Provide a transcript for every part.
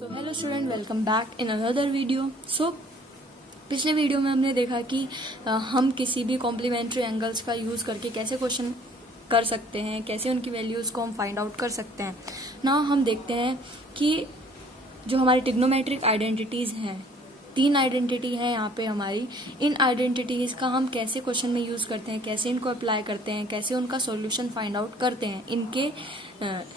Hello student, welcome back in another video. पिछले video में हमने देखा कि हम किसी भी कॉम्प्लीमेंट्री एंगल्स का यूज करके कैसे क्वेश्चन कर सकते हैं, कैसे उनकी वैल्यूज को हम फाइंड आउट कर सकते हैं। नाउ हम देखते हैं कि जो हमारी ट्रिग्नोमेट्रिक आइडेंटिटीज हैं, 3 आइडेंटिटी है यहाँ पे हमारी। इन आइडेंटिटीज का हम कैसे क्वेश्चन में यूज करते हैं, कैसे इनको अप्लाई करते हैं, कैसे उनका सॉल्यूशन फाइंड आउट करते हैं इनके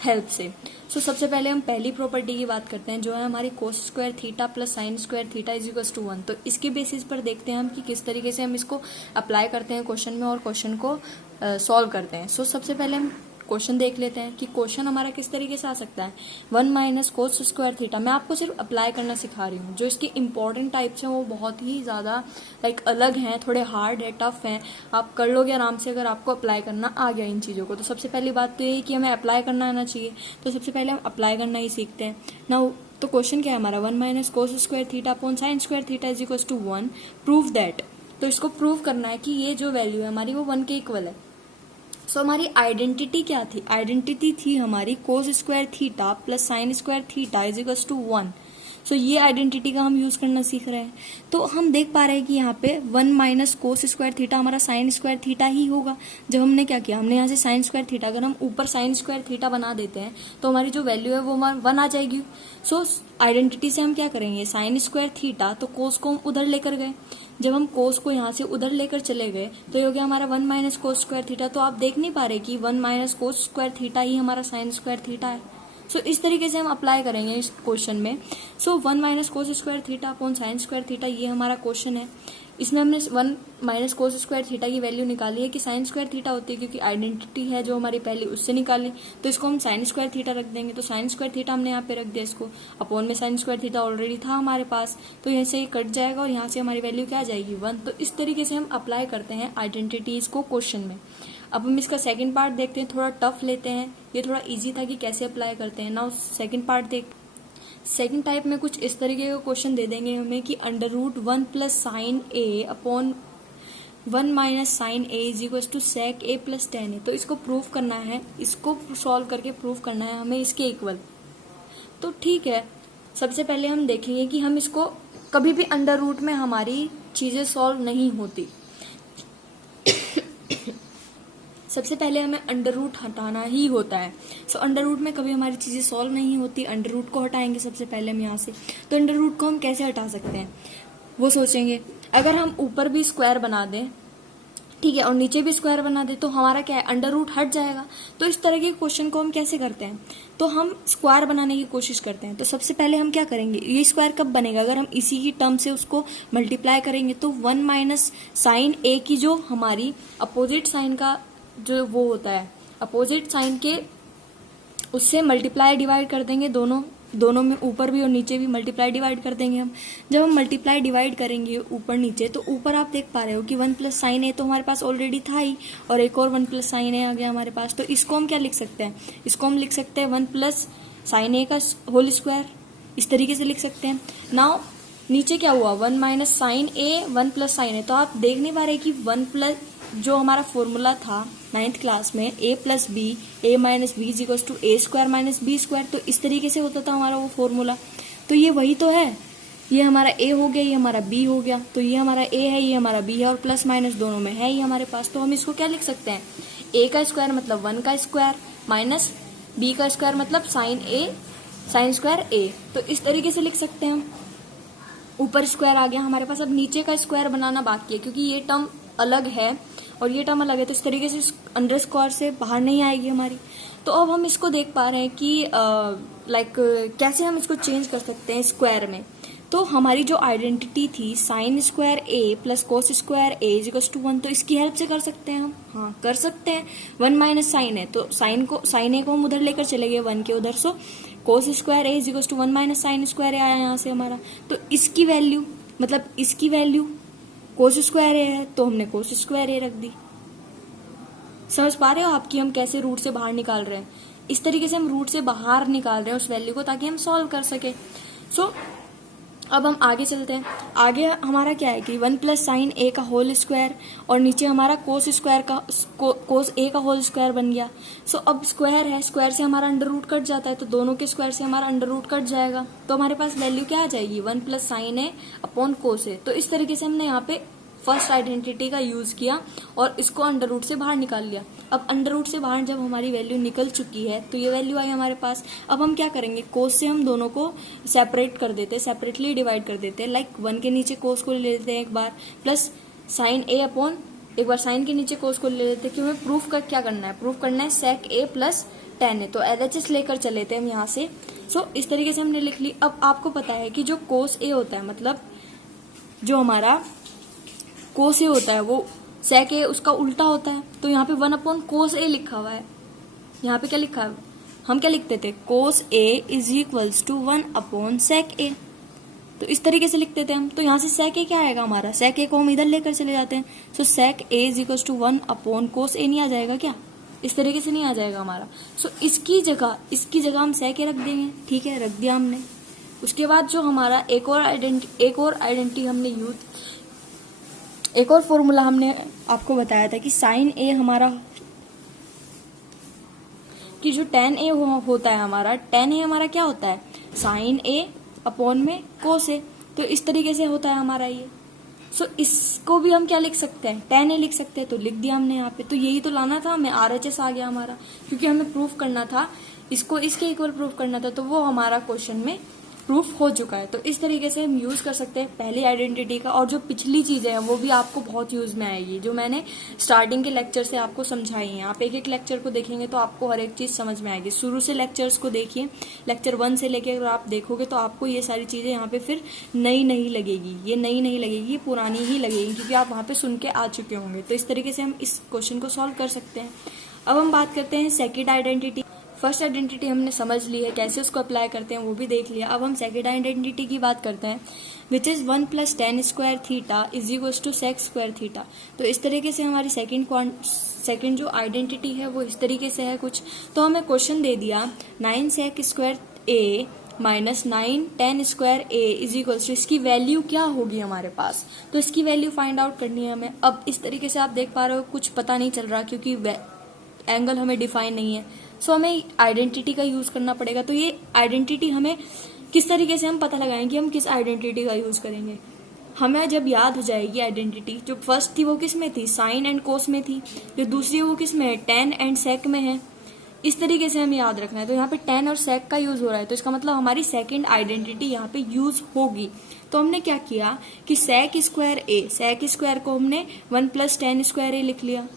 हेल्प से। सबसे पहले हम पहली प्रॉपर्टी की बात करते हैं, जो है हमारी cos square theta plus sine square theta is equals to 1। तो इसके बेसिस पर देखते हैं हम कि किस तरीके से हम इसको अप्लाई करते हैं क्वेश्चन में और क्वेश्चन को सॉल्व करते हैं। सबसे पहले हम क्वेश्चन देख लेते हैं कि क्वेश्चन हमारा किस तरीके से आ सकता है। 1 माइनस कोस स्क्वायर थीटा, मैं आपको सिर्फ अप्लाई करना सिखा रही हूँ। जो इसके इंपॉर्टेंट टाइप्स हैं वो बहुत ही ज्यादा अलग हैं, थोड़े हार्ड है, टफ हैं। आप कर लोगे आराम से अगर आपको अप्लाई करना आ गया इन चीजों को। तो सबसे पहली बात तो ये कि हमें अप्लाई करना आना चाहिए। तो सबसे पहले हम अप्लाई करना ही सीखते हैं ना। तो क्वेश्चन क्या है हमारा, 1 minus cos square theta upon sine square theta is equal to 1, prove that. तो इसको प्रूव करना है कि ये जो वैल्यू है हमारी वो 1 के इक्वल है। हमारी आइडेंटिटी क्या थी, आइडेंटिटी थी हमारी cos square theta plus sine square theta is equal to 1। ये आइडेंटिटी का हम यूज करना सीख रहे हैं। तो हम देख पा रहे हैं कि यहाँ पे 1 माइनस कोस स्क्वायर थीटा हमारा साइन स्क्वायर थीटा ही होगा। जब हमने क्या किया, हमने यहाँ से साइन स्क्वायर थीटा, अगर हम ऊपर साइन स्क्वायर थीटा बना देते हैं तो हमारी जो वैल्यू है वो 1 आ जाएगी। आइडेंटिटी से हम क्या करेंगे, साइन स्क्वायर थीटा, तो कोस को हम उधर लेकर गए। जब हम कोस को यहाँ से उधर लेकर चले गए तो ये हो गया हमारा 1 माइनस कोस स्क्वायर थीटा। तो आप देख नहीं पा रहे कि 1 माइनस कोस स्क्वायर थीटा ही हमारा साइन स्क्वायर थीटा है। इस तरीके से हम अप्लाई करेंगे इस क्वेश्चन में। 1 minus cos square theta upon sine square theta, ये हमारा क्वेश्चन है। इसमें हमने 1 माइनस कोस स्क्वायर थीटा की वैल्यू निकाली है कि साइन स्क्वायर थीटा होती है, क्योंकि आइडेंटिटी है जो हमारी पहली उससे निकाली। तो इसको हम साइन स्क्वायर थीटा रख देंगे। तो साइन स्क्वायर थीटा हमने यहाँ पे रख दिया, इसको अपॉन में साइन स्क्वायर थीटा ऑलरेडी था हमारे पास, तो यहाँ से ये कट जाएगा और यहाँ से हमारी वैल्यू क्या आ जाएगी, 1। तो इस तरीके से हम अप्लाई करते हैं आइडेंटिटीज को क्वेश्चन में। अब हम इसका सेकंड पार्ट देखते हैं, थोड़ा टफ लेते हैं। ये थोड़ा इजी था कि कैसे अप्लाई करते हैं। नाउ सेकंड पार्ट देख, सेकंड टाइप में कुछ इस तरीके का क्वेश्चन दे देंगे हमें कि under root 1 plus sine A upon 1 minus sine A is equal to sec A plus tan A. तो इसको प्रूव करना है, इसको सॉल्व करके प्रूव करना है हमें इसके इक्वल। तो ठीक है, सबसे पहले हम देखेंगे कि हम इसको, कभी भी अंडर रूट में हमारी चीजें सॉल्व नहीं होती। सबसे पहले हमें अंडर रूट हटाना ही होता है। अंडर रूट में कभी हमारी चीजें सॉल्व नहीं होती। अंडर रूट को हटाएंगे सबसे पहले हम यहाँ से। तो अंडर रूट को हम कैसे हटा सकते हैं वो सोचेंगे। अगर हम ऊपर भी स्क्वायर बना दें, ठीक है, और नीचे भी स्क्वायर बना दे, तो हमारा क्या है, अंडर रूट हट जाएगा। तो इस तरह के क्वेश्चन को हम कैसे करते हैं, तो हम स्क्वायर बनाने की कोशिश करते हैं। तो सबसे पहले हम क्या करेंगे, ये स्क्वायर कब बनेगा, अगर हम इसी की टर्म से उसको मल्टीप्लाई करेंगे। तो 1 माइनस साइन ए की जो हमारी अपोजिट साइन का जो वो होता है, अपोजिट साइन के उससे मल्टीप्लाई डिवाइड कर देंगे। दोनों में ऊपर भी और नीचे भी मल्टीप्लाई डिवाइड कर देंगे हम। जब हम मल्टीप्लाई डिवाइड करेंगे ऊपर नीचे, तो ऊपर आप देख पा रहे हो कि 1 प्लस साइन ए तो हमारे पास ऑलरेडी था ही, और एक और 1 प्लस साइन ए आ गया हमारे पास। तो इसको हम क्या लिख सकते हैं, इसको हम लिख सकते हैं 1 प्लस साइन ए का होल स्क्वायर, इस तरीके से लिख सकते हैं। नाउ नीचे क्या हुआ, 1 माइनस साइन ए 1 प्लस साइन ए। तो आप देख नहीं पा रहे कि 1 प्लस जो हमारा फॉर्मूला था 9th क्लास में, a plus B, A minus B is equal to A square minus B square. तो इस तरीके से होता था हमारा वो फॉर्मूला। तो ये वही तो है, ये हमारा a हो गया, ये हमारा b हो गया। तो ये हमारा a है, ये हमारा b है, और प्लस माइनस दोनों में है ये हमारे पास। तो हम इसको क्या लिख सकते हैं, a का स्क्वायर मतलब 1 का स्क्वायर माइनस b का स्क्वायर मतलब साइन स्क्वायर a। तो इस तरीके से लिख सकते हैं हम। ऊपर स्क्वायर आ गया हमारे पास। अब नीचे का स्क्वायर बनाना बाकी है, क्योंकि ये टर्म अलग है और ये टर्म अलग है, तो इस तरीके से अंडर स्क्वायर से बाहर नहीं आएगी हमारी। तो अब हम इसको देख पा रहे हैं कि कैसे हम इसको चेंज कर सकते हैं स्क्वायर में। तो हमारी जो आइडेंटिटी थी sine square A plus cos square A is equal to 1, तो इसकी हेल्प से कर सकते हैं हम। हाँ, कर सकते हैं। 1 माइनस साइन है, तो साइन ए को हम उधर लेकर चले गए 1 के उधर। So cos square A is equal to 1 minus sine square A आया यहाँ से हमारा। तो इसकी वैल्यू, मतलब इसकी वैल्यू कोस स्क्वायर ए है, तो हमने कोस स्क्वायर ए रख दी। समझ पा रहे हो आप कि हम कैसे रूट से बाहर निकाल रहे हैं। इस तरीके से हम रूट से बाहर निकाल रहे हैं उस वैल्यू को, ताकि हम सॉल्व कर सके। अब हम आगे चलते हैं। आगे हमारा क्या है कि 1 प्लस साइन ए का होल स्क्वायर और नीचे हमारा कोस स्क्वायर का कोस ए का होल स्क्वायर बन गया। सो अब स्क्वायर है, स्क्वायर से हमारा अंडर रूट कट जाता है, तो दोनों के स्क्वायर से हमारा अंडर रूट कट जाएगा, तो हमारे पास वैल्यू क्या आ जाएगी 1 plus sine A upon cos ए। तो इस तरीके से हमने यहाँ पे फर्स्ट आइडेंटिटी का यूज किया और इसको अंडर रूट से बाहर निकाल लिया। अब अंडर रूट से बाहर जब हमारी वैल्यू निकल चुकी है तो ये वैल्यू आई हमारे पास। अब हम क्या करेंगे, कोस से हम दोनों को सेपरेट कर देते हैं, सेपरेटली डिवाइड कर देते हैं। लाइक 1 के नीचे कोस को ले लेते हैं एक बार, प्लस साइन ए अपॉन एक बार साइन के नीचे कोस को ले लेते हैं, कि हमें प्रूफ का क्या करना है, प्रूफ करना है सेक ए प्लस टेन ए। तो LHS लेकर चले थे हम यहाँ से। सो इस तरीके से हमने लिख ली। अब आपको पता है कि जो कोस ए होता है, मतलब जो हमारा कोस ए होता है वो सेक ए उसका उल्टा होता है। तो यहाँ पे 1 अपॉन कोस ए लिखा हुआ है। यहाँ पे क्या लिखा है, हम क्या लिखते थे, cos A is equals to 1 upon sec A. तो इस तरीके से लिखते थे हम। तो यहाँ से सेक ए क्या आएगा हमारा, सेक ए को हम इधर लेकर चले जाते हैं। So sec A is equals to 1 upon cos A नहीं आ जाएगा क्या, इस तरीके से नहीं आ जाएगा हमारा। सो इसकी जगह हम सेक ए रख देंगे। ठीक है, रख दिया हमने। उसके बाद जो हमारा एक और आइडेंटिटी हमने यूज, एक और फॉर्मूला हमने आपको बताया था कि साइन ए हमारा, कि जो टेन ए होता है हमारा, टेन ए हमारा क्या होता है, साइन ए अपॉन में कोस ए। तो इस तरीके से होता है हमारा ये। सो इसको भी हम क्या लिख सकते हैं, टेन ए लिख सकते हैं। तो लिख दिया हमने यहाँ पे। तो यही तो लाना था हमें, RHS आ गया हमारा, क्योंकि हमें प्रूफ करना था इसको, इसके इक्वल प्रूफ करना था। तो वो हमारा क्वेश्चन में प्रूफ हो चुका है। तो इस तरीके से हम यूज कर सकते हैं पहली आइडेंटिटी का। और जो पिछली चीजें हैं वो भी आपको बहुत यूज में आएगी, जो मैंने स्टार्टिंग के लेक्चर से आपको समझाई हैं। आप एक एक लेक्चर को देखेंगे तो आपको हर एक चीज समझ में आएगी। शुरू से लेक्चर्स को देखिए, लेक्चर 1 से लेके अगर आप देखोगे तो आपको ये सारी चीजें यहाँ पे फिर नई नहीं लगेगी, ये नई नहीं लगेगी, ये पुरानी ही लगेगी, क्योंकि आप वहां पे सुन के आ चुके होंगे। तो इस तरीके से हम इस क्वेश्चन को सॉल्व कर सकते हैं। अब हम बात करते हैं सेकेंड आइडेंटिटी। फर्स्ट आइडेंटिटी हमने समझ ली है, कैसे उसको अप्लाई करते हैं वो भी देख लिया। अब हम सेकेंड आइडेंटिटी की बात करते हैं, which is 1 plus tan square theta is equals to sec square theta. तो इस तरीके से हमारी सेकेंड जो आइडेंटिटी है वो इस तरीके से है कुछ। तो हमें क्वेश्चन दे दिया 9 sec square A minus 9 tan square A is equals to, इसकी वैल्यू क्या होगी हमारे पास। तो इसकी वैल्यू फाइंड आउट करनी है हमें। अब इस तरीके से आप देख पा रहे हो कुछ पता नहीं चल रहा, क्योंकि एंगल हमें डिफाइन नहीं है। सो हमें आइडेंटिटी का यूज करना पड़ेगा। तो ये आइडेंटिटी हमें किस तरीके से हम पता लगाएंगे, हम किस आइडेंटिटी का यूज करेंगे। हमें जब याद हो जाएगी आइडेंटिटी, जो फर्स्ट थी वो किस में थी, साइन एंड कोस में थी, जो दूसरी वो किस में है, टेन एंड सेक में है। इस तरीके से हमें याद रखना है। तो यहाँ पे टेन और सेक का यूज हो रहा है, तो इसका मतलब हमारी सेकेंड आइडेंटिटी यहाँ पे यूज होगी। तो हमने क्या किया कि सेक स्क्वायर को हमने 1 प्लस टेन स्क्वायर ए लिख लिया,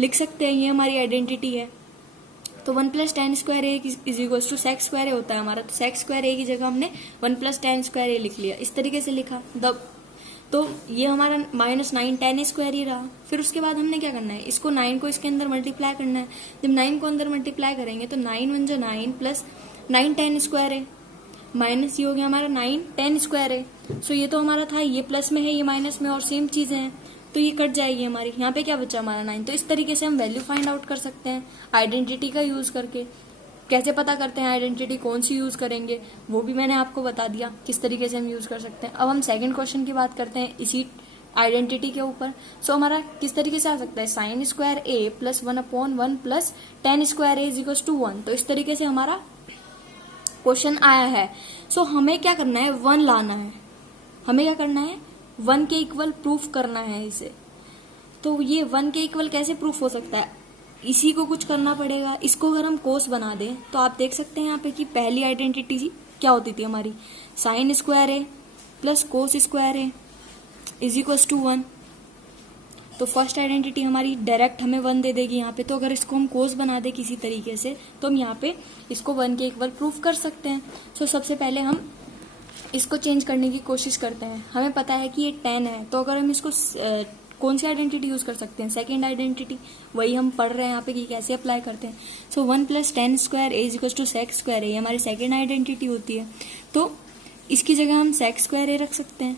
लिख सकते हैं, ये हमारी आइडेंटिटी है। तो 1 plus tan square A is equals to sec square A होता है हमारा। तो सेक स्क्वायर ए की जगह हमने 1 प्लस टेन स्क्वायर ए लिख लिया, इस तरीके से लिखा। तो ये हमारा माइनस 9 टेन स्क्वायर ही रहा। फिर उसके बाद हमने क्या करना है, इसको 9 को इसके अंदर मल्टीप्लाई करना है। जब 9 को अंदर मल्टीप्लाई करेंगे तो 9 1 जो 9 plus 9 tan square A minus ये हो गया हमारा 9 टेन स्क्वायर ए। सो ये तो हमारा था, ये प्लस में है, ये माइनस में, और सेम चीजें हैं, तो ये कट जाएगी हमारी। यहाँ पे क्या बचा हमारा 9। तो इस तरीके से हम वैल्यू फाइंड आउट कर सकते हैं आइडेंटिटी का यूज करके। कैसे पता करते हैं आइडेंटिटी, कौन सी यूज करेंगे, वो भी मैंने आपको बता दिया किस तरीके से हम यूज कर सकते हैं। अब हम सेकंड क्वेश्चन की बात करते हैं इसी आइडेंटिटी के ऊपर। सो हमारा किस तरीके से आ सकता है, sine square A plus 1 upon 1 plus tan square A is equals to 1। तो इस तरीके से हमारा क्वेश्चन आया है। सो हमें क्या करना है, 1 लाना है। हमें क्या करना है, 1 के इक्वल प्रूफ करना है इसे। तो ये 1 के इक्वल कैसे प्रूफ हो सकता है, इसी को कुछ करना पड़ेगा। इसको अगर हम कोस बना दें तो आप देख सकते हैं यहाँ पे कि पहली आइडेंटिटी क्या होती थी हमारी, sine square A plus cos square A is equals to 1। तो फर्स्ट आइडेंटिटी हमारी डायरेक्ट हमें 1 दे देगी यहाँ पे। तो अगर इसको हम कोस बना दे किसी तरीके से तो हम यहाँ पे इसको 1 के इक्वल प्रूफ कर सकते हैं। सो सबसे पहले हम इसको चेंज करने की कोशिश करते हैं। हमें पता है कि ये 10 है, तो अगर हम इसको कौन सी आइडेंटिटी यूज कर सकते हैं, सेकेंड आइडेंटिटी, वही हम पढ़ रहे हैं यहाँ पे कि कैसे अप्लाई करते हैं। So 1 plus tan square A is equal to sec square A हमारी सेकेंड आइडेंटिटी होती है। तो इसकी जगह हम सेक स्क्वायर ए रख सकते हैं,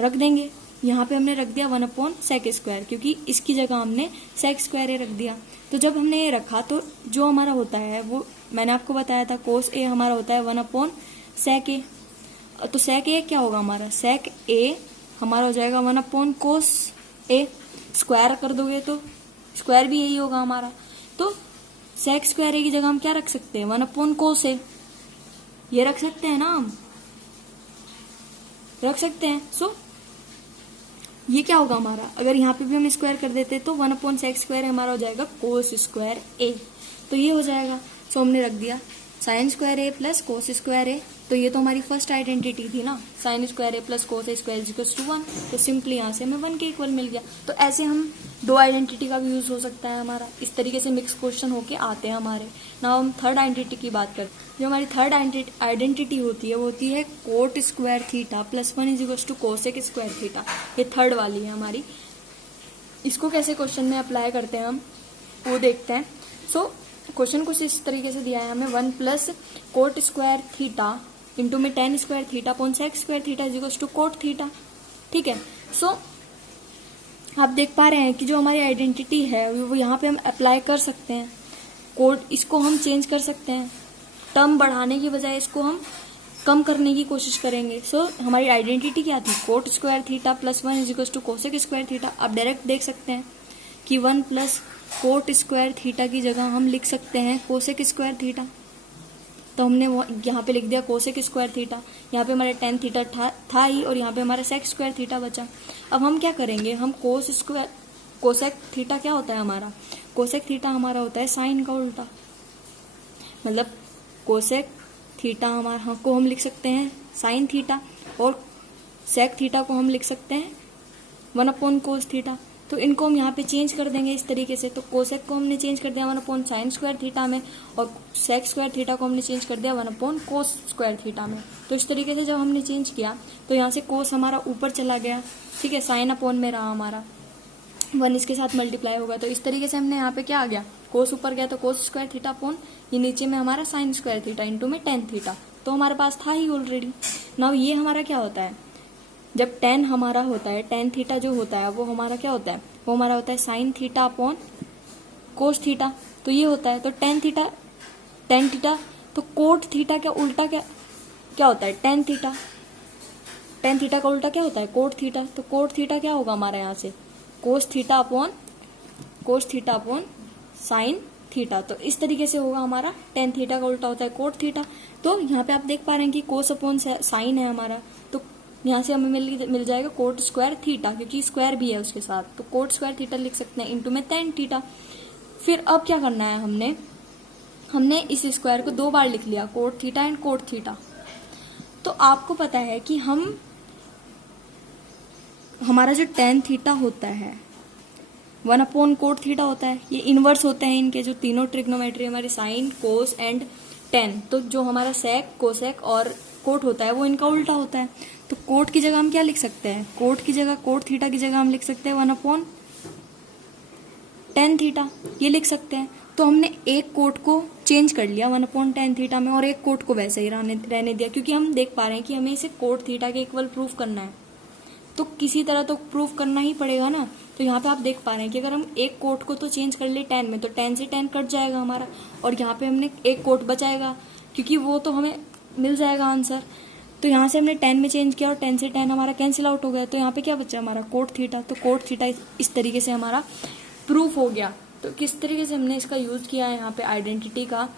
रख देंगे। यहाँ पे हमने रख दिया 1 अपॉन सेक स्क्वायर, क्योंकि इसकी जगह हमने सेक स्क्वायर ए रख दिया। तो जब हमने ये रखा तो जो हमारा होता है वो मैंने आपको बताया था, कोस ए हमारा होता है 1 अपॉन सेक ए। तो sec a क्या होगा हमारा, sec a हमारा हो जाएगा 1/cos a, स्क्वायर कर दोगे तो स्क्वायर भी यही होगा हमारा। तो sec स्क्वायर a की जगह हम क्या रख सकते हैं, 1/cos a, ये रख सकते हैं ना, हम रख सकते हैं। सो ये क्या होगा हमारा, अगर यहाँ पे भी हम स्क्वायर कर देते तो 1/sec स्क्वायर हमारा हो जाएगा cos स्क्वायर a, तो ये हो जाएगा। सो हमने रख दिया sin square a plus cos square a, तो ये तो हमारी फर्स्ट आइडेंटिटी थी ना, sin square a plus cos square equals to 1, तो सिंपली यहाँ से हमें 1 के इक्वल मिल गया। तो ऐसे हम दो आइडेंटिटी का भी यूज हो सकता है हमारा, इस तरीके से मिक्स क्वेश्चन होके आते हैं हमारे। ना हम थर्ड आइडेंटिटी की बात करते हैं, जो हमारी थर्ड आइडेंटिटी होती है वो होती है cot square theta plus 1 is equals to cosec square theta, ये थर्ड वाली है हमारी। इसको कैसे क्वेश्चन में अप्लाई करते हैं हम वो देखते हैं। सो क्वेश्चन कुछ इस तरीके से दिया है हमें, 1 plus cot square theta into में tan square theta upon sec square theta is equals to cot theta, ठीक है। सो आप देख पा रहे हैं कि जो हमारी आइडेंटिटी है वो यहाँ पे हम अप्लाई कर सकते हैं, कोड इसको हम चेंज कर सकते हैं, टर्म बढ़ाने की बजाय इसको हम कम करने की कोशिश करेंगे। सो हमारी आइडेंटिटी क्या थी, cot square theta plus 1 is equals to cosec square theta. आप डायरेक्ट देख सकते हैं कि 1 प्लस कोट स्क्वायर थीटा की जगह हम लिख सकते हैं कोसेक स्क्वायर थीटा, तो हमने यहाँ पे लिख दिया कोसेक स्क्वायर थीटा, यहाँ पे हमारे tan थीटा था ही और यहाँ पे हमारा सेक स्क्वायर थीटा बचा। अब हम क्या करेंगे, हम कोसेक थीटा क्या होता है हमारा, कोसेक थीटा हमारा होता है साइन का उल्टा, मतलब कोसेक थीटा हमारा को हम लिख सकते हैं साइन थीटा और सेक थीटा को हम लिख सकते हैं 1/cos थीटा। तो इनको हम यहाँ पे चेंज कर देंगे इस तरीके से, तो कोसेक को हमने चेंज कर दिया 1/sin स्क्वायर थीटा में और सेक स्क्वायर थीटा को हमने चेंज कर दिया 1/cos स्क्वायर थीटा में। तो इस तरीके से जब हमने चेंज किया तो यहाँ से कोस हमारा ऊपर चला गया, ठीक है, साइन अपॉन में रहा हमारा, 1 इसके साथ मल्टीप्लाई होगा। तो इस तरीके से हमने यहाँ पे क्या आ गया, कोस ऊपर गया तो कोस स्क्वायर थीटा अपॉन ये नीचे में हमारा साइन स्क्वायर थीटा इंटू में tan थीटा, तो हमारे पास था ही ऑलरेडी। नाउ ये हमारा क्या होता है, जब tan हमारा होता है, tan थीटा जो होता है वो हमारा क्या होता है, वो हमारा होता है sine theta upon cos theta, तो ये होता है। तो tan थीटा तो कोट थीटा का उल्टा क्या होता है, tan थीटा का उल्टा क्या होता है, कोट थीटा। तो कोट थीटा क्या होगा हमारा यहाँ से, cos theta upon sine theta, तो इस तरीके से होगा हमारा। tan थीटा का उल्टा होता है कोट थीटा। तो यहाँ पे आप देख पा रहे हैं कि कोस अपॉन साइन है हमारा, तो यहाँ से हमें मिल जाएगा कोट स्क्वायर थीटा, क्योंकि स्क्वायर भी है उसके साथ, तो कोट स्क्वायर थीटा लिख सकते हैं इंटू में tan थीटा। फिर अब क्या करना है, हमने इस स्क्वायर को 2 बार लिख लिया, cot theta and cot theta. तो आपको पता है कि हमारा जो tan थीटा होता है 1/कोट थीटा होता है, ये इनवर्स होते हैं इनके जो तीनों ट्रिग्नोमेट्री हमारे साइन कोस एंड tan। तो जो हमारा सेक कोसेक और कोट होता है वो इनका उल्टा होता है। तो कोट की जगह हम क्या लिख सकते हैं, कोट थीटा की जगह हम लिख सकते हैं 1/tan थीटा, ये लिख सकते हैं। तो हमने एक कोट को चेंज कर लिया 1/tan थीटा में और एक कोट को वैसे ही रहने दिया, क्योंकि हम देख पा रहे हैं कि हमें इसे कोट थीटा के इक्वल प्रूफ करना है, तो किसी तरह तो प्रूफ करना ही पड़ेगा ना। तो यहाँ पे आप देख पा रहे हैं कि अगर हम एक कोट को तो चेंज कर ले tan में, तो tan से tan कट जाएगा हमारा और यहाँ पे हमने एक कोट बचाएगा, क्योंकि वो तो हमें मिल जाएगा आंसर। तो यहाँ से हमने tan में चेंज किया और tan से tan हमारा कैंसिल आउट हो गया, तो यहाँ पे क्या बचा हमारा कोट थीटा। तो कोट थीटा इस तरीके से हमारा प्रूफ हो गया। तो किस तरीके से हमने इसका यूज किया है यहाँ पे आइडेंटिटी का,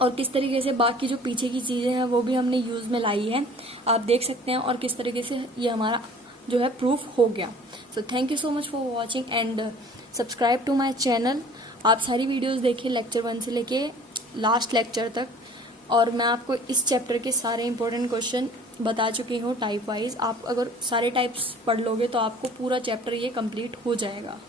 और किस तरीके से बाकी जो पीछे की चीजें हैं वो भी हमने यूज में लाई है, आप देख सकते हैं, और किस तरीके से ये हमारा जो है प्रूफ हो गया। So thank you so much for watching and subscribe to my channel. आप सारी वीडियोस देखिए लेक्चर 1 से लेके लास्ट लेक्चर तक, और मैं आपको इस चैप्टर के सारे इंपॉर्टेंट क्वेश्चन बता चुकी हूँ टाइप वाइज। आप अगर सारे टाइप्स पढ़ लोगे तो आपको पूरा चैप्टर ये कंप्लीट हो जाएगा।